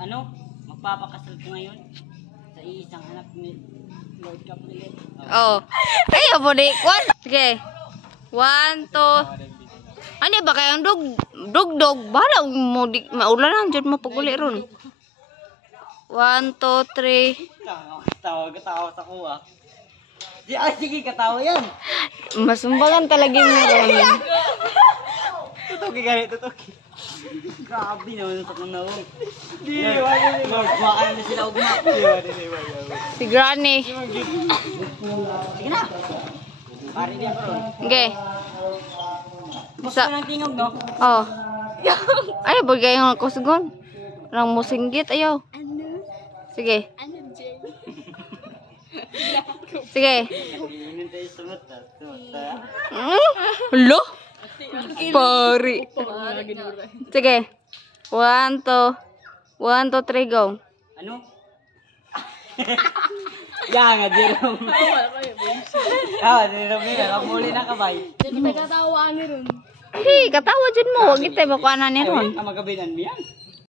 Ano? Magpapakasal ko ngayon sa isang anak ni Lord Caprilet. Oh. Ay, abo di. One. Sige. 1, 2. Ano ba kayang dog? Bala mo di maulanan jud mo paguli ron. 1, 2, 3. Katawa sa kuha. Sige, katawa yan. Masumbangan talaga mo ron. Tutuki ganit, tutuki. Grabe naman sa kunaw. Lord, kuhaan na sila ugma. Si Granny. Sige na. Pari niya ko ron. Okay. Gusto ng tingog, no? Oh. Ay, bagay yung kusgon. Lang mo singgit, ayaw. Sige. Sige. Hello? Pari. Sige. 1, 2. 1, 2, 3, go. Ano? Yan nga, Jerome. Jerome nila. Kamuli na kabay. Hey, katawa dyan mo. Wag ito, bakuanan ni ron. Magabinan mo yan.